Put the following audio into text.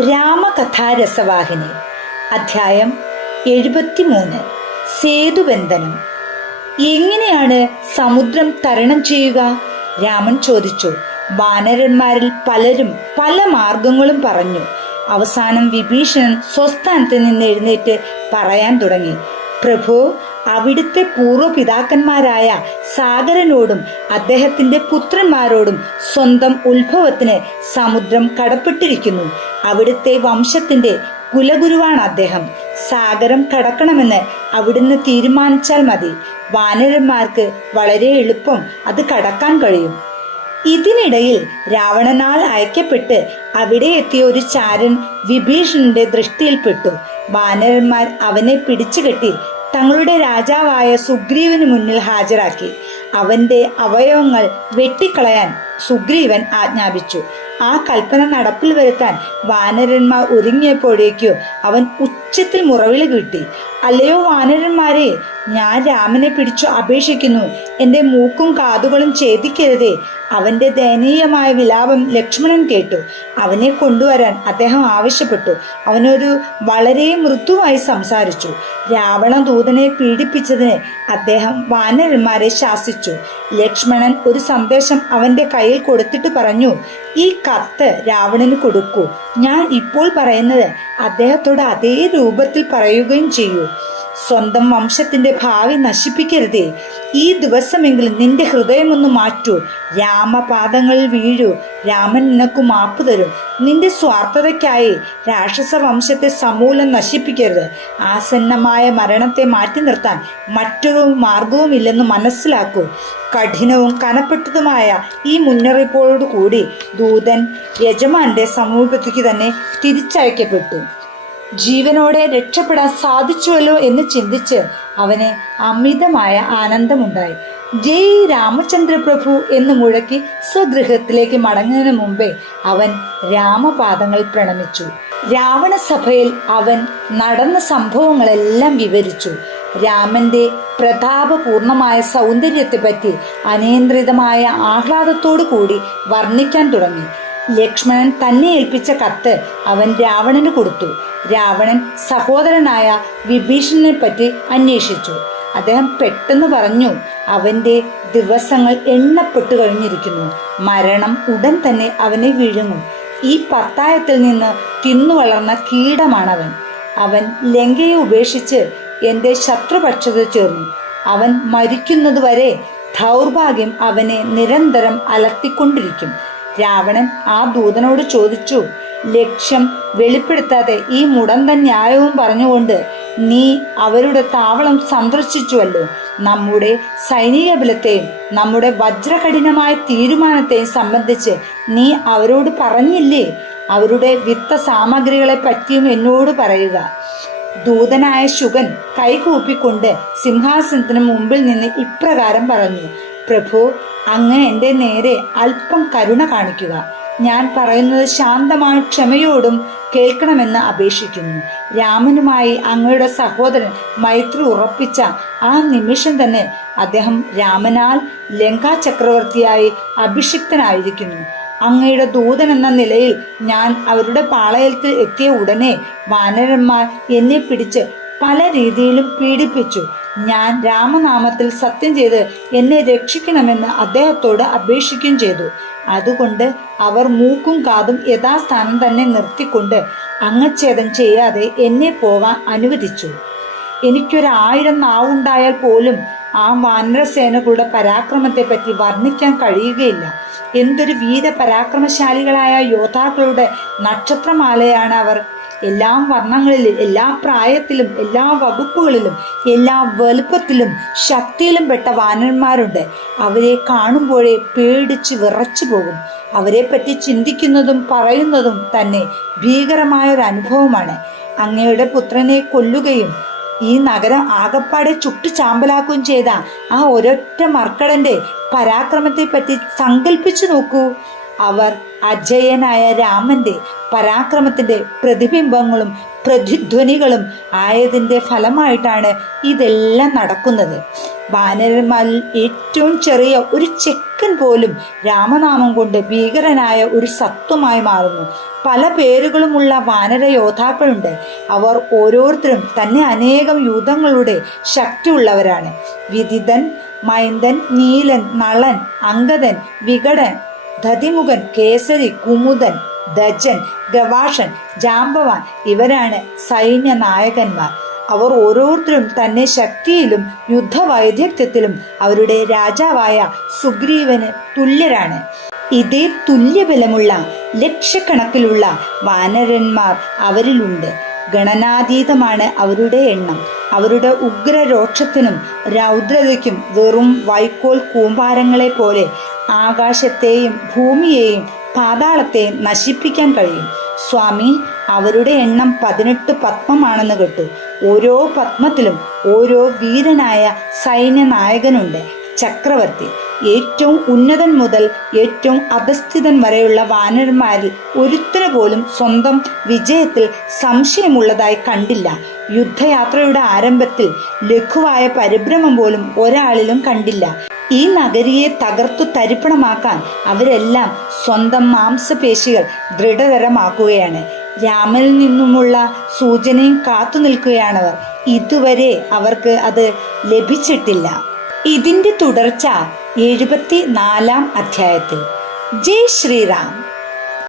രാമകഥാരസവാഹിനി അധ്യായം 73 സേതുബന്ധനം. എങ്ങനെയാണ് സമുദ്രം തരണം ചെയ്യുക? രാമൻ ചോദിച്ചു. വാനരന്മാരിൽ പലരും പല മാർഗങ്ങളും പറഞ്ഞു. അവസാനം വിഭീഷണൻ സ്വസ്ഥാനത്ത് നിന്ന് എഴുന്നേറ്റ് പറയാൻ തുടങ്ങി. പ്രഭു, അവിടുത്തെ പൂർവ്വപിതാക്കന്മാരായ സാഗരനോടും അദ്ദേഹത്തിന്റെ പുത്രന്മാരോടും സ്വന്തം ഉത്ഭവത്തിന് സമുദ്രം കടപ്പെട്ടിരിക്കുന്നു. അവിടുത്തെ വംശത്തിന്റെ കുലഗുരുവാണ് അദ്ദേഹം. സാഗരം കടക്കണമെന്ന് അവിടുന്ന് തീരുമാനിച്ചാൽ മതി. വാനരന്മാർക്ക് വളരെ എളുപ്പം അത് കടക്കാൻ കഴിയും. ഇതിനിടയിൽ രാവണനാൽ അയക്കപ്പെട്ട് അവിടെ എത്തിയ ഒരു ചാരൻ വിഭീഷണന്റെ ദൃഷ്ടിയിൽപ്പെട്ടു. വാനരന്മാർ അവനെ പിടിച്ചുകെട്ടി തങ്ങളുടെ രാജാവായ സുഗ്രീവന് മുന്നിൽ ഹാജരാക്കി. അവന്റെ അവയവങ്ങൾ വെട്ടിക്കളയാൻ സുഗ്രീവൻ ആജ്ഞാപിച്ചു. ആ കൽപ്പന നടപ്പിൽ വരുത്താൻ വാനരന്മാർ ഒരുങ്ങിയപ്പോഴേക്കോ അവൻ ഉച്ചത്തിൽ മുറവിളി കിട്ടി. അല്ലയോ വാനരന്മാരെ, ഞാൻ രാമനെ പിടിച്ചു അപേക്ഷിക്കുന്നു, എൻ്റെ മൂക്കും കാതുകളും ഛേദിക്കരുതേ. അവന്റെ ദയനീയമായ വിലാപം ലക്ഷ്മണൻ കേട്ടു. അവനെ കൊണ്ടുവരാൻ അദ്ദേഹം ആവശ്യപ്പെട്ടു. അവനൊരു വളരെ മൃദുവായി സംസാരിച്ചു. രാവണ ദൂതനെ പീഡിപ്പിച്ചതിന് അദ്ദേഹം വാനരന്മാരെ ശാസിച്ചു. ലക്ഷ്മണൻ ഒരു സന്ദേശം അവന്റെ കയ്യിൽ കൊടുത്തിട്ട് പറഞ്ഞു, ഈ കത്ത് രാവണന് കൊടുക്കൂ. ഞാൻ ഇപ്പോൾ പറയുന്നത് അദ്ദേഹത്തോട് അതേ രൂപത്തിൽ പറയുകയും ചെയ്യൂ. സ്വന്തം വംശത്തിന്റെ ഭാവി നശിപ്പിക്കരുതേ. ഈ ദിവസമെങ്കിലും നിന്റെ ഹൃദയമൊന്ന് മാറ്റൂ. രാമപാദങ്ങളിൽ വീഴൂ. രാമൻ നിനക്ക് മാപ്പ് തരും. നിന്റെ സ്വാർത്ഥതയ്ക്കായി രാക്ഷസ വംശത്തെ സമൂലം നശിപ്പിക്കരുത്. ആസന്നമായ മരണത്തെ മാറ്റി നിർത്താൻ മറ്റൊരു മാർഗവുമില്ലെന്ന് മനസ്സിലാക്കൂ. കഠിനവും കനപ്പെട്ടതുമായ ഈ മുന്നറിയിപ്പോടുകൂടി ദൂതൻ യജമാന്റെ സമീപത്തേക്ക് തന്നെ തിരിച്ചയക്കപ്പെട്ടു. ജീവനോടെ രക്ഷപ്പെടാൻ സാധിച്ചുവല്ലോ എന്ന് ചിന്തിച്ച് അവന് അമിതമായ ആനന്ദമുണ്ടായി. ജയ് രാമചന്ദ്രപ്രഭു എന്ന് മുഴക്കി സ്വഗൃഹത്തിലേക്ക് മടങ്ങുന്നതിന് മുമ്പേ അവൻ രാമപാദങ്ങൾ പ്രണമിച്ചു. രാവണസഭയിൽ അവൻ നടന്ന സംഭവങ്ങളെല്ലാം വിവരിച്ചു. രാമന്റെ പ്രതാപപൂർണമായ സൗന്ദര്യത്തെപ്പറ്റി അനിയന്ത്രിതമായ ആഹ്ലാദത്തോടു കൂടി വർണ്ണിക്കാൻ തുടങ്ങി. ലക്ഷ്മണൻ തന്നെ ഏൽപ്പിച്ച കത്ത് അവൻ രാവണന് കൊടുത്തു. രാവണൻ സഹോദരനായ വിഭീഷണനെ പറ്റി അന്വേഷിച്ചു. അദ്ദേഹം പെട്ടെന്ന് പറഞ്ഞു, അവന്റെ ദിവസങ്ങൾ എണ്ണപ്പെട്ടു കഴിഞ്ഞിരിക്കുന്നു. മരണം ഉടൻ തന്നെ അവനെ വിഴുങ്ങും. ഈ പത്തായത്തിൽ നിന്ന് തിന്നു വളർന്ന കീടമാണവൻ. അവൻ ലങ്കയെ ഉപേക്ഷിച്ച് എൻ്റെ ശത്രുപക്ഷത്ത് ചേർന്നു. അവൻ മരിക്കുന്നതുവരെ ദൗർഭാഗ്യം അവനെ നിരന്തരം അലട്ടിക്കൊണ്ടിരിക്കും. രാവണൻ ആ ദൂതനോട് ചോദിച്ചു, ലക്ഷ്യം വെളിപ്പെടുത്താതെ ഈ മുടന്തൻ ന്യായവും പറഞ്ഞുകൊണ്ട് നീ അവരുടെ താവളം സന്ദർശിച്ചുവല്ലോ. നമ്മുടെ സൈനിക ബലത്തെയും നമ്മുടെ വജ്രകഠിനമായ തീരുമാനത്തെയും സംബന്ധിച്ച് നീ അവരോട് പറഞ്ഞില്ലേ? അവരുടെ വിത്ത സാമഗ്രികളെ പറ്റിയും എന്നോട് പറയുക. ദൂതനായ ശുകൻ കൈകൂപ്പിക്കൊണ്ട് സിംഹാസനത്തിന് മുമ്പിൽ നിന്ന് ഇപ്രകാരം പറഞ്ഞു, പ്രഭു, അങ്ങ് എൻ്റെ നേരെ അല്പം കരുണ കാണിക്കുക. ഞാൻ പറയുന്നത് ശാന്തമായ ക്ഷമയോടും കേൾക്കണമെന്ന് അപേക്ഷിക്കുന്നു. രാമനുമായി അങ്ങയുടെ സഹോദരൻ മൈത്രി ഉറപ്പിച്ച ആ നിമിഷം തന്നെ അദ്ദേഹം രാമനാൽ ലങ്കാ ചക്രവർത്തിയായി അഭിഷിക്തനായിരിക്കുന്നു. അങ്ങയുടെ ദൂതൻ എന്ന നിലയിൽ ഞാൻ അവരുടെ പാളയത്തിൽ എത്തിയ ഉടനെ വാനരന്മാർ എന്നെ പിടിച്ച് പല രീതിയിലും പീഡിപ്പിച്ചു. ഞാൻ രാമനാമത്തിൽ സത്യം ചെയ്ത് എന്നെ രക്ഷിക്കണമെന്ന് അദ്ദേഹത്തോട് അപേക്ഷിക്കുകയും ചെയ്തു. അതുകൊണ്ട് അവർ മൂക്കും കാതും യഥാസ്ഥാനം തന്നെ നിർത്തിക്കൊണ്ട് അംഗച്ഛേദം ചെയ്യാതെ എന്നെ പോകാൻ അനുവദിച്ചു. എനിക്കൊരു1000 നാവുണ്ടായാൽ പോലും ആ വാനരസേനകളുടെ പരാക്രമത്തെ പറ്റി വർണ്ണിക്കാൻ കഴിയുകയില്ല. എന്തൊരു വീരപരാക്രമശാലികളായ യോദ്ധാക്കളുടെ നക്ഷത്രമാലയാണ് അവർ. എല്ലാ വർണ്ണങ്ങളിലും, എല്ലാ പ്രായത്തിലും, എല്ലാ വകുപ്പുകളിലും, എല്ലാ വലുപ്പത്തിലും ശക്തിയിലും പെട്ട വാനന്മാരുണ്ട്. അവരെ കാണുമ്പോഴേ പേടിച്ച് വിറച്ചു പോകും. അവരെ പറ്റി ചിന്തിക്കുന്നതും പറയുന്നതും തന്നെ ഭീകരമായൊരു അനുഭവമാണ്. അങ്ങയുടെ പുത്രനെ കൊല്ലുകയും ഈ നഗരം ആകപ്പാടെ ചുട്ടു ചാമ്പലാക്കുകയും ചെയ്ത ആ ഒരൊറ്റ മർക്കടന്റെ പരാക്രമത്തെ പറ്റി സങ്കല്പിച്ചു നോക്കൂ. അവർ അജയനായ രാമന്റെ പരാക്രമത്തിന്റെ പ്രതിബിംബങ്ങളും പ്രതിധ്വനികളും ആയതിൻ്റെ ഫലമായിട്ടാണ് ഇതെല്ലാം നടക്കുന്നത്. വാനരന്മാരിൽ ഏറ്റവും ചെറിയ ഒരു ചെക്കൻ പോലും രാമനാമം കൊണ്ട് ഭീകരനായ ഒരു സത്വമായി മാറുന്നു. പല പേരുകളുമുള്ള വാനര യോദ്ധാക്കളുണ്ട്. അവർ ഓരോരുത്തരും തന്നെ അനേകം യുദ്ധങ്ങളുടെ ശക്തിയുള്ളവരാണ്. വിദിതൻ, മൈന്ദൻ, നീലൻ, നളൻ, അങ്കദൻ, വികടൻ, ദധിമുഖൻ, കേസരി, കുമുദൻ, ദജൻ, ഗവാഷൻ, ജാമ്പവാൻ ഇവരാണ് സൈന്യ നായകന്മാർ. അവർ ഓരോരുത്തരും തന്നെ ശക്തിയിലും യുദ്ധവൈദഗ്ധ്യത്തിലും അവരുടെ രാജാവായ സുഗ്രീവന് തുല്യരാണ്. ഇതേ തുല്യബലമുള്ള ലക്ഷക്കണക്കിലുള്ള വാനരന്മാർ അവരിലുണ്ട്. ഗണനാതീതമാണ് അവരുടെ എണ്ണം. അവരുടെ ഉഗ്രരോക്ഷത്തിനും രൗദ്രതയ്ക്കും വെറും വൈക്കോൽ കൂമ്പാരങ്ങളെ പോലെ ആകാശത്തെയും ഭൂമിയെയും പാതാളത്തെയും നശിപ്പിക്കാൻ കഴിയും. സ്വാമി, അവരുടെ എണ്ണം 18 പത്മമാണെന്ന് കേട്ടു. ഓരോ പത്മത്തിലും ഓരോ വീരനായ സൈന്യനായകനുണ്ട്. ചക്രവർത്തി, ഏറ്റവും ഉന്നതൻ മുതൽ ഏറ്റവും അധസ്ഥിതൻ വരെയുള്ള വാനരന്മാരിൽ ഒരുത്തന് പോലും സ്വന്തം വിജയത്തിൽ സംശയമുള്ളതായി കണ്ടില്ല. യുദ്ധയാത്രയുടെ ആരംഭത്തിൽ ലഘുവായ പരിഭ്രമം പോലും ഒരാളിലും കണ്ടില്ല. ഈ നഗരിയെ തകർത്തു തരിപ്പണമാക്കാൻ അവരെല്ലാം സ്വന്തം മാംസപേശികൾ ദൃഢതരമാക്കുകയാണ്. രാമനിൽ നിന്നുമുള്ള സൂചനയും കാത്തു നിൽക്കുകയാണവർ. ഇതുവരെ അവർക്ക് അത് ലഭിച്ചിട്ടില്ല. ഇതിന്റെ തുടർച്ച 74-ാം അധ്യായത്തിൽ. ജയ് ശ്രീറാം.